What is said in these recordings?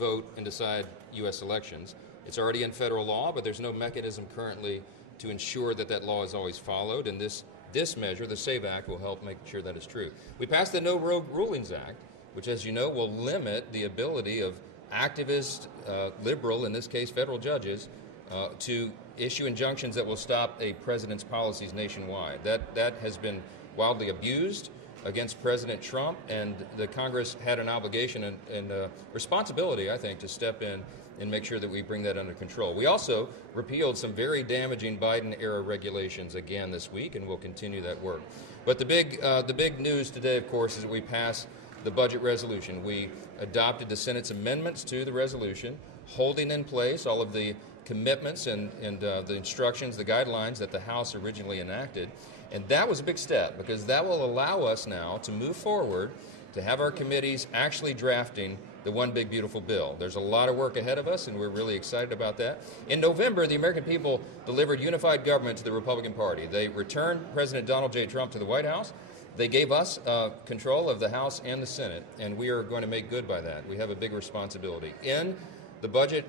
vote and decide U.S. elections. It's already in federal law, but there's no mechanism currently to ensure that that law is always followed, and this measure, the SAVE Act, will help make sure that is true. We passed the No Rogue Rulings Act, which, as you know, will limit the ability of activist, liberal, in this case federal judges, to issue injunctions that will stop a president's policies nationwide. That has been wildly abused against President Trump, and the Congress had an obligation and responsibility, I think, to step in and make sure that we bring that under control. We also repealed some very damaging Biden-era regulations again this week, and we'll continue that work. But the big news today, of course, is that we passed the budget resolution. We adopted the Senate's amendments to the resolution, holding in place all of the commitments and the instructions, the guidelines that the House originally enacted. And that was a big step, because that will allow us now to move forward, to have our committees actually drafting the One Big Beautiful Bill. There's a lot of work ahead of us, and we're really excited about that. In November, the American people delivered unified government to the Republican Party. They returned President Donald J. Trump to the White House. They gave us control of the House and the Senate, and we are going to make good by that. We have a big responsibility. In the budget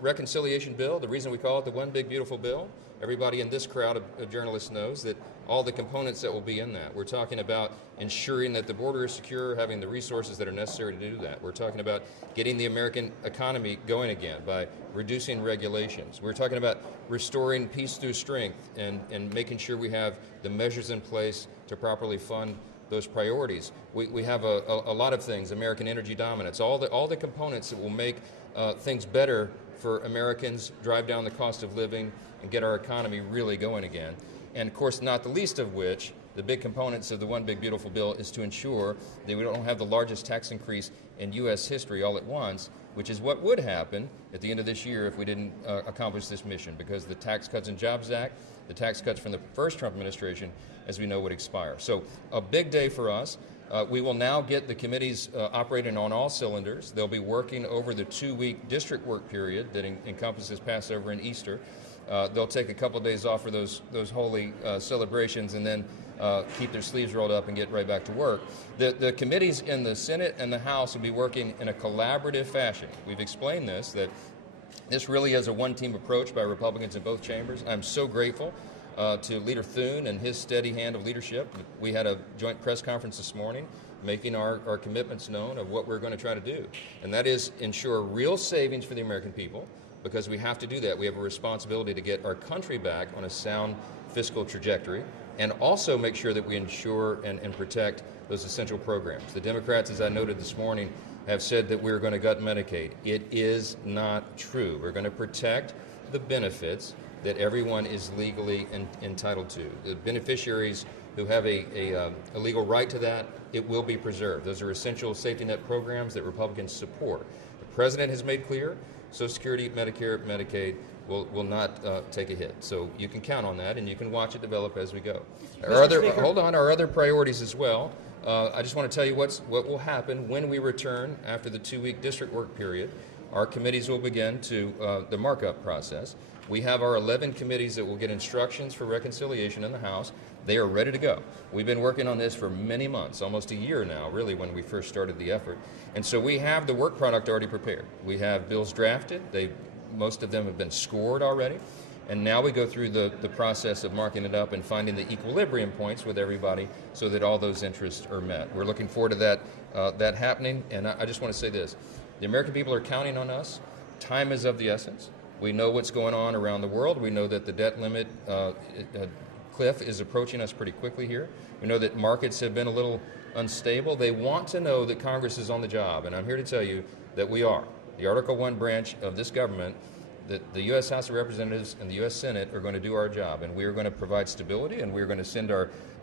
reconciliation bill, the reason we call it the One Big Beautiful Bill, everybody in this crowd of journalists knows that all the components that will be in that. We're talking about ensuring that the border is secure, having the resources that are necessary to do that. We're talking about getting the American economy going again by reducing regulations. We're talking about restoring peace through strength and making sure we have the measures in place to properly fund those priorities. We have a lot of things, American energy dominance, all the components that will make things better for Americans, drive down the cost of living, and get our economy really going again. And of course, not the least of which, the big components of the One Big Beautiful Bill is to ensure that we don't have the largest tax increase in U.S. history all at once, which is what would happen at the end of this year if we didn't accomplish this mission, because the Tax Cuts and Jobs Act, the tax cuts from the first Trump administration, as we know, would expire. So a big day for us. We will now get the committees operating on all cylinders. They'll be working over the 2-week district work period that encompasses Passover and Easter. They'll take a couple of days off for those holy celebrations, and then keep their sleeves rolled up and get right back to work. The committees in the Senate and the House will be working in a collaborative fashion. We've explained this, that this really is a one-team approach by Republicans in both chambers. I'm so grateful to Leader Thune and his steady hand of leadership. We had a joint press conference this morning making our commitments known of what we're going to try to do. And that is ensure real savings for the American people, because we have to do that. We have a responsibility to get our country back on a sound fiscal trajectory, and also make sure that we ensure and protect those essential programs. The Democrats, as I noted this morning, have said that we're going to gut Medicaid. It is not true. We're going to protect the benefits that everyone is legally entitled to. The beneficiaries who have a legal right to that, it will be preserved. Those are essential safety net programs that Republicans support. The President has made clear Social Security, Medicare, Medicaid will not take a hit. So you can count on that, and you can watch it develop as we go. Our other priorities as well. I just want to tell you what will happen when we return after the 2-week district work period. Our committees will begin the markup process. We have our 11 committees that will get instructions for reconciliation in the House. They are ready to go. We've been working on this for many months, almost a year now, really, when we first started the effort. And so we have the work product already prepared. We have bills drafted. Most of them have been scored already. And now we go through the process of marking it up and finding the equilibrium points with everybody so that all those interests are met. We're looking forward to that happening. And I just want to say this. The American people are counting on us. Time is of the essence. We know what's going on around the world. We know that the debt limit cliff is approaching us pretty quickly here. We know that markets have been a little unstable. They want to know that Congress is on the job, and I'm here to tell you that we are. The Article I branch of this government, that the U.S. House of Representatives and the U.S. Senate are going to do our job, and we are going to provide stability, and we are going to send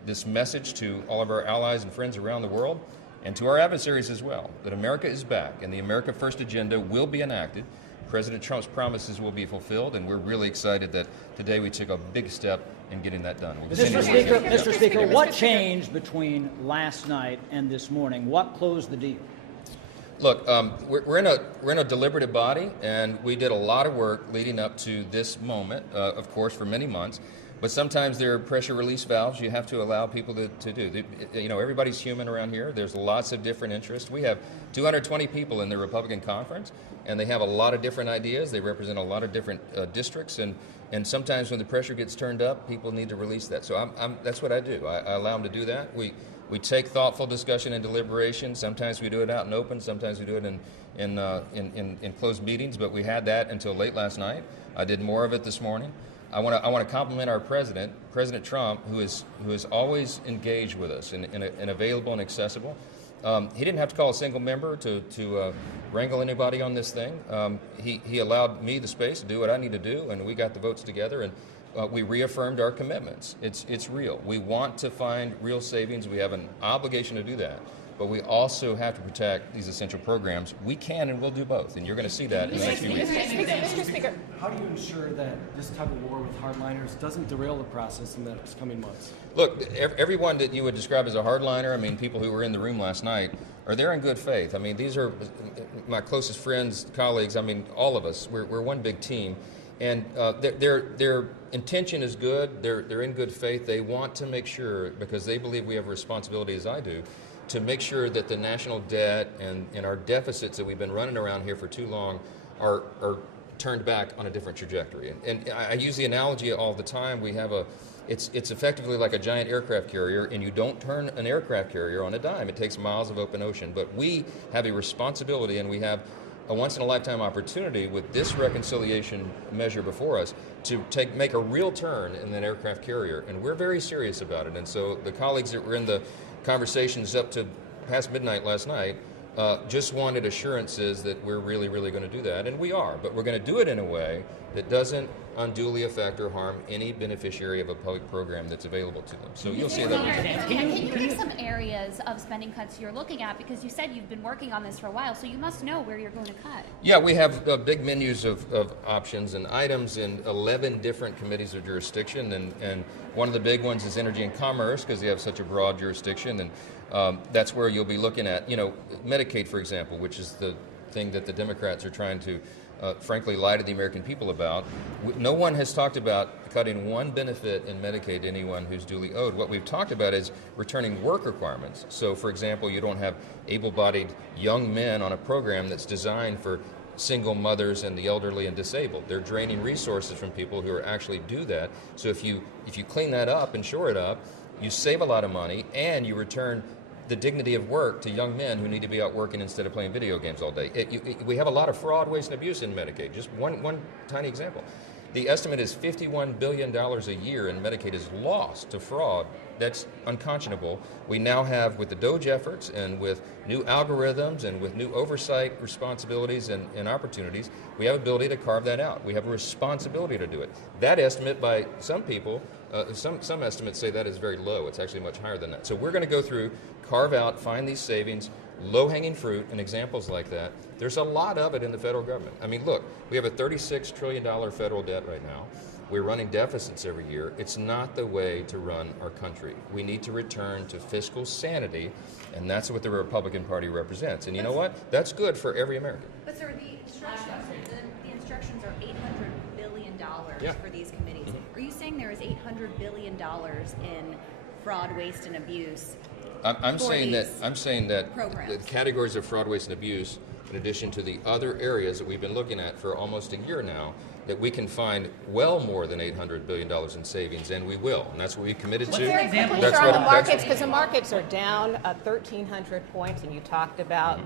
this message to all of our allies and friends around the world, and to our adversaries as well, that America is back, and the America First agenda will be enacted. President Trump's promises will be fulfilled, and we're really excited that today we took a big step in getting that done. Mr. Speaker, what changed between last night and this morning? What closed the deal? Look, we're in a deliberative body, and we did a lot of work leading up to this moment, of course, for many months. But sometimes there are pressure release valves you have to allow people to do. Everybody's human around here. There's lots of different interests. We have 220 people in the Republican conference, and they have a lot of different ideas. They represent a lot of different districts, and sometimes when the pressure gets turned up, people need to release that. So that's what I do. I allow them to do that. We take thoughtful discussion and deliberation. Sometimes we do it out in open. Sometimes we do it in closed meetings. But we had that until late last night. I did more of it this morning. I want to compliment our president, President Trump, who is always engaged with us and available and accessible. He didn't have to call a single member to wrangle anybody on this thing. He allowed me the space to do what I need to do, and we got the votes together, and we reaffirmed our commitments. It's real. We want to find real savings. We have an obligation to do that. But we also have to protect these essential programs. We can and will do both, and you're going to see that in the next few weeks. Mr. Speaker, how do you ensure that this tug of war with hardliners doesn't derail the process in the coming months? Look, everyone that you would describe as a hardliner, I mean, people who were in the room last night, are there in good faith. I mean, these are my closest friends, colleagues. I mean, all of us. We're one big team. And their intention is good. They're in good faith. They want to make sure, because they believe we have a responsibility, as I do, to make sure that the national debt and our deficits that we've been running around here for too long are turned back on a different trajectory. And I use the analogy all the time. We have it's effectively like a giant aircraft carrier, and you don't turn an aircraft carrier on a dime. It takes miles of open ocean. But we have a responsibility, and we have a once-in-a-lifetime opportunity with this reconciliation measure before us to make a real turn in that aircraft carrier. And we're very serious about it. And so the colleagues that were in the conversations up to past midnight last night just wanted assurances that we're really, really going to do that, and we are. But we're going to do it in a way that doesn't unduly affect or harm any beneficiary of a public program that's available to them. So you'll see that. Can you give some areas of spending cuts you're looking at? Because you said you've been working on this for a while, so you must know where you're going to cut. Yeah, we have big menus of options and items in 11 different committees of jurisdiction, and one of the big ones is energy and commerce, because they have such a broad jurisdiction, and that's where you'll be looking at, Medicaid, for example, which is the thing that the Democrats are trying to frankly lie to the American people about. No one has talked about cutting one benefit in Medicaid to anyone who's duly owed. What we've talked about is returning work requirements. So, for example, you don't have able-bodied young men on a program that's designed for single mothers and the elderly and disabled. They're draining resources from people who are actually do that. So if you clean that up and shore it up, you save a lot of money, and you return the dignity of work to young men who need to be out working instead of playing video games all day. We have a lot of fraud, waste, and abuse in Medicaid. Just one tiny example. The estimate is $51 billion a year in Medicaid is lost to fraud. That's unconscionable. We now have, with the DOGE efforts and with new algorithms and with new oversight responsibilities and opportunities, we have ability to carve that out. We have a responsibility to do it. That estimate by some people, some estimates say that is very low. It's actually much higher than that. So we're going to go through, carve out, find these savings, low-hanging fruit, and examples like that. There's a lot of it in the federal government. I mean, look, we have a $36 trillion federal debt right now. We're running deficits every year. It's not the way to run our country. We need to return to fiscal sanity, and that's what the Republican Party represents. And you know what? That's good for every American. But sir, the instructions are $800 billion for these committees. Mm-hmm. Are you saying there is $800 billion in fraud, waste, and abuse? I'm saying that programs. the categories of fraud, waste, and abuse, in addition to the other areas that we've been looking at for almost a year now, that we can find well more than $800 billion in savings, and we will. And that's what we committed to. Very quickly, sir, on the markets, because the markets are down 1,300 points, and you talked about,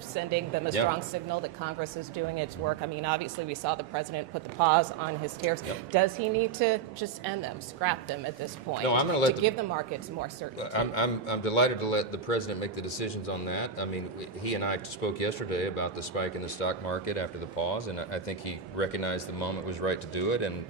sending them a strong signal that Congress is doing its work. I mean, obviously, we saw the president put the pause on his tariffs. Yep. Does he need to just end them, scrap them at this point, no, I'm going to give the markets more certainty? I'm delighted to let the president make the decisions on that. I mean, he and I spoke yesterday about the spike in the stock market after the pause, and I think he recognized the moment was right to do it, and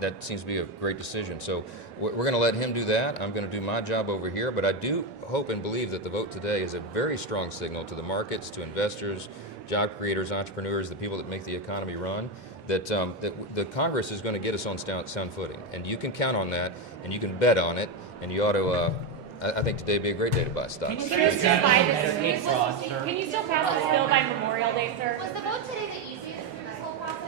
that seems to be a great decision. So we're going to let him do that. I'm going to do my job over here, but I do hope and believe that the vote today is a very strong signal to the markets, to investors, job creators, entrepreneurs, the people that make the economy run, that the Congress is going to get us on sound footing. And you can count on that, and you can bet on it, and you ought to, I think today would be a great day to buy stocks. Can you still pass this bill by Memorial Day, sir? Was the vote today the easiest through this whole process?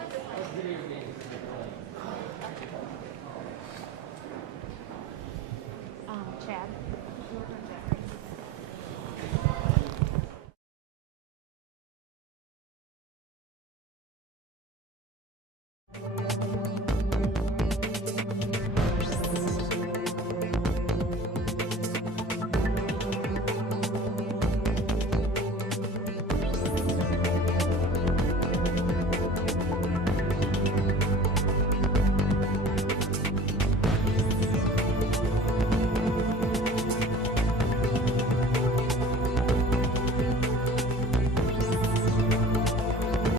Chad.